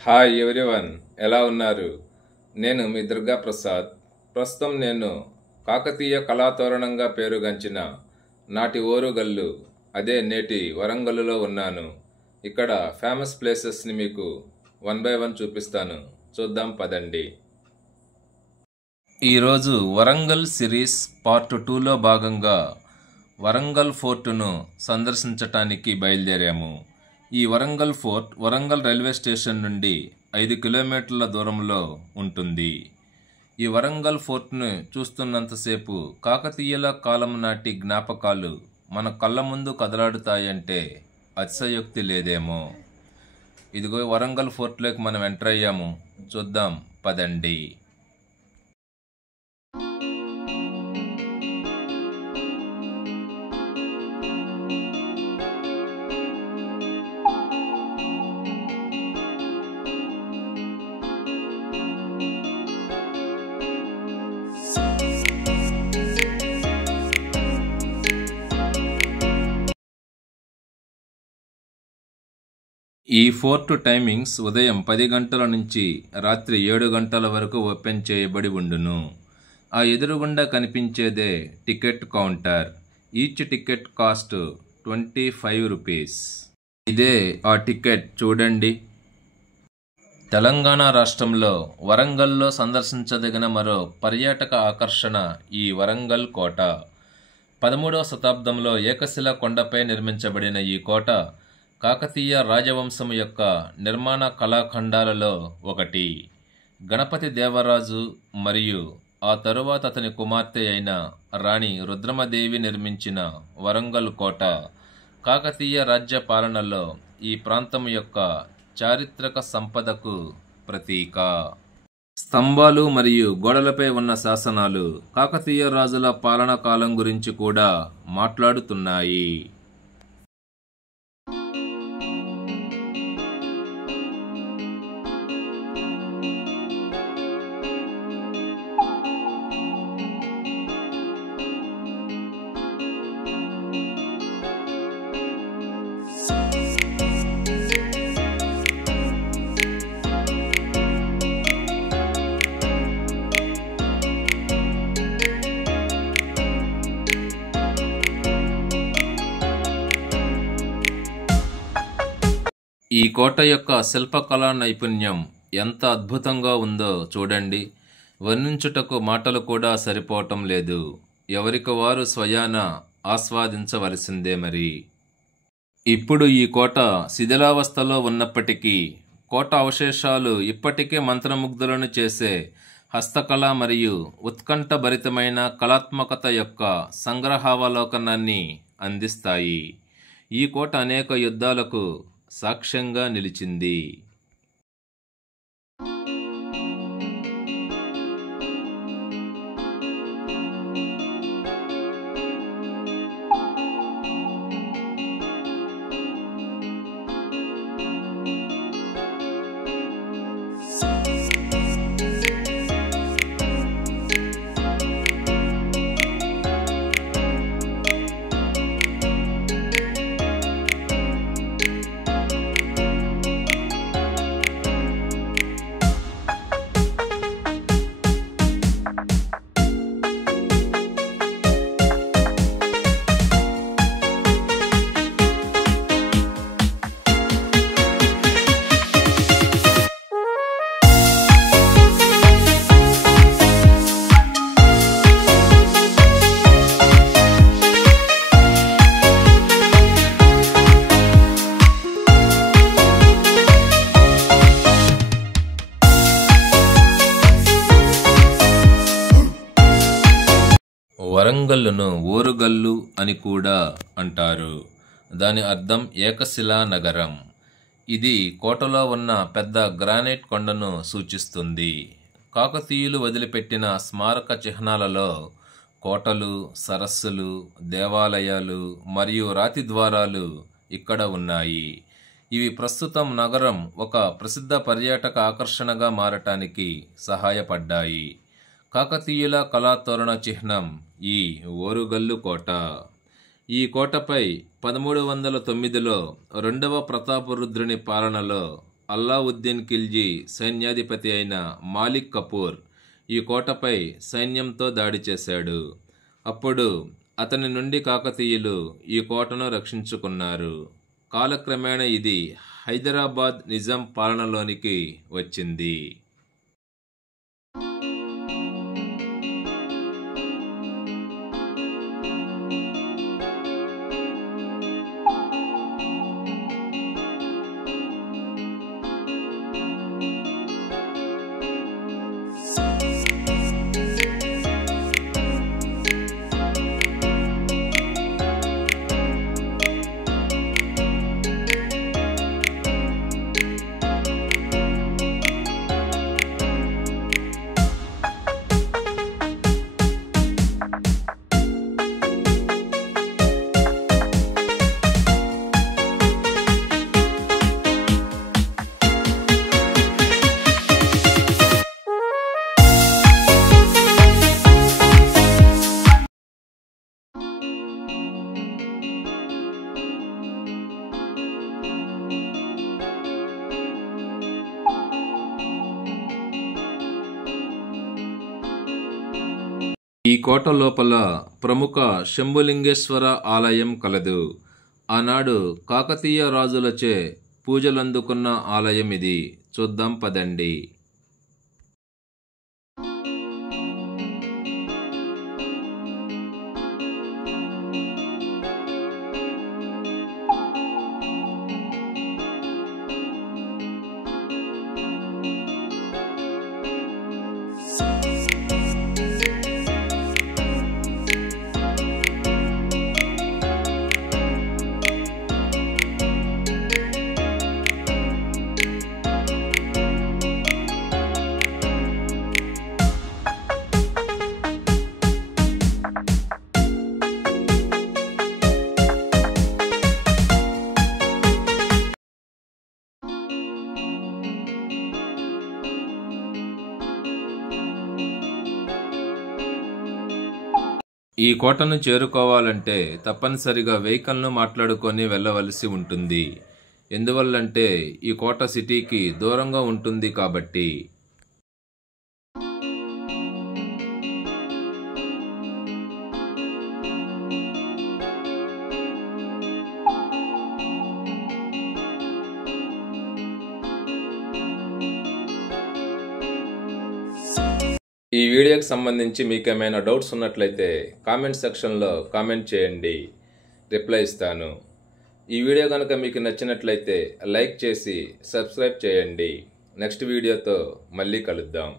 Hi everyone, ఎలా ఉన్నారు? నేను మీ దుర్గా ప్రసాద్. ప్రస్తుతం నేను కాకతీయ కళాతోరణంగా పేరుగాంచిన నాటి ఓరుగల్లు, అదే నేటి వరంగల్లులో ఉన్నాను. ఇక్కడ ఫేమస్ ప్లేసెస్ని మీకు 1 by 1 చూపిస్తాను. చూద్దాం పదండి. ఈరోజు వరంగల్ సిరీస్ పార్ట్ 2లో భాగంగా వరంగల్ ఫోర్టును సందర్శించటానికి బయలుదేరాము. ఈ Warangal fort Warangal railway station నుండి 5 కిలోమీటర్ల దూరంలో ఉంటుంది. ఈ వరంగల్ ఫోర్ట్ను చూస్తున్నంతసేపు కాకతీయుల కాలం నాటి జ్ఞాపకాలు మన కళ్ళ ముందు కదలాడుతాయంటే అతిశయోక్తి లేదేమో. ఇదిగో వరంగల్ ఫోర్ట్లోకి మనం ఎంటర్ అయ్యాము. చూద్దాం పదండి. ఈ ఫోర్ట్ టైమింగ్స్ ఉదయం 10 గంటల నుంచి రాత్రి 7 గంటల వరకు ఓపెన్ చేయబడి ఉండును. ఆ ఎదురుగుండా కనిపించేదే ticket counter. Each ticket cost 25 rupees. ఇదే ఆ టికెట్, చూడండి. తెలంగాణ రాష్ట్రంలో వరంగల్లో సందర్శించదగిన మరో పర్యాటక ఆకర్షణ ఈ వరంగల్ కోట. 13వ శతాబ్దంలో ఏకశిలా కొండపై నిర్మించబడిన ఈ కోట కాకతీయ రాజవంశం యొక్క నిర్మాణ కళాఖండాలలో ఒకటి. గణపతి దేవరాజు మరియు ఆ తరువాత అతని కుమార్తె అయిన రాణి రుద్రమదేవి నిర్మించిన వరంగల్ కోట కాకతీయ రాజ్య పాలనలో ఈ ప్రాంతం యొక్క చారిత్రక సంపదకు ప్రతీక. స్తంభాలు మరియు గోడలపై ఉన్న శాసనాలు కాకతీయ రాజుల పాలన కాలం గురించి కూడా మాట్లాడుతున్నాయి. ఈ కోట యొక్క శిల్పకళా నైపుణ్యం ఎంత అద్భుతంగా ఉందో చూడండి. వర్ణించుటకు మాటలు కూడా సరిపోవటం లేదు. ఎవరికి వారు స్వయాన ఆస్వాదించవలసిందే. మరి ఇప్పుడు ఈ కోట శిథిలావస్థలో ఉన్నప్పటికీ కోట అవశేషాలు ఇప్పటికే మంత్రముగ్ధులను చేసే హస్తకళ మరియు ఉత్కంఠభరితమైన కళాత్మకత యొక్క సంగ్రహావలోకనాన్ని అందిస్తాయి. ఈ కోట అనేక యుద్ధాలకు సాక్ష్యంగా నిలిచింది. వరంగల్లును ఓరుగల్లు అని కూడా అంటారు. దాని అర్థం ఏకశిలా నగరం. ఇది కోటలో ఉన్న పెద్ద గ్రానైట్ కొండను సూచిస్తుంది. కాకతీయులు వదిలిపెట్టిన స్మారక చిహ్నాలలో కోటలు, సరస్సులు, దేవాలయాలు మరియు రాతి ద్వారాలు ఇక్కడ ఉన్నాయి. ఇవి ప్రస్తుతం నగరం ఒక ప్రసిద్ధ పర్యాటక ఆకర్షణగా మారటానికి సహాయపడ్డాయి. కాకతీయుల కళాతోరణ చిహ్నం ఈ ఓరుగల్లు కోట. ఈ కోటపై 1309లో 2వ ప్రతాపరుద్రుని పాలనలో అల్లావుద్దీన్ ఖిల్జీ సైన్యాధిపతి అయిన మాలిక్ కఫూర్ ఈ కోటపై సైన్యంతో దాడి చేశాడు. అప్పుడు అతని నుండి కాకతీయులు ఈ కోటను రక్షించుకున్నారు. కాలక్రమేణా ఇది హైదరాబాద్ నిజాం పాలనలోనికి వచ్చింది. ఈ కోట లోపల ప్రముఖ శంభులింగేశ్వర ఆలయం కలదు. ఆనాడు కాకతీయ రాజులచే పూజలందుకున్న ఆలయం ఇది. చూద్దాం పదండి. ఈ కోటను చేరుకోవాలంటే తప్పనిసరిగా వెహికల్ను మాట్లాడుకొని వెళ్ళవలసి ఉంటుంది. ఎందువల్లంటే ఈ కోట సిటీకి దూరంగా ఉంటుంది కాబట్టి. ఈ వీడియోకి సంబంధించి మీకు ఏమైనా డౌట్స్ ఉన్నట్లయితే కామెంట్ సెక్షన్లో కామెంట్ చేయండి, రిప్లై ఇస్తాను. ఈ వీడియో కనుక మీకు నచ్చినట్లయితే లైక్ చేసి సబ్స్క్రైబ్ చేయండి. నెక్స్ట్ వీడియోతో మళ్ళీ కలుద్దాం.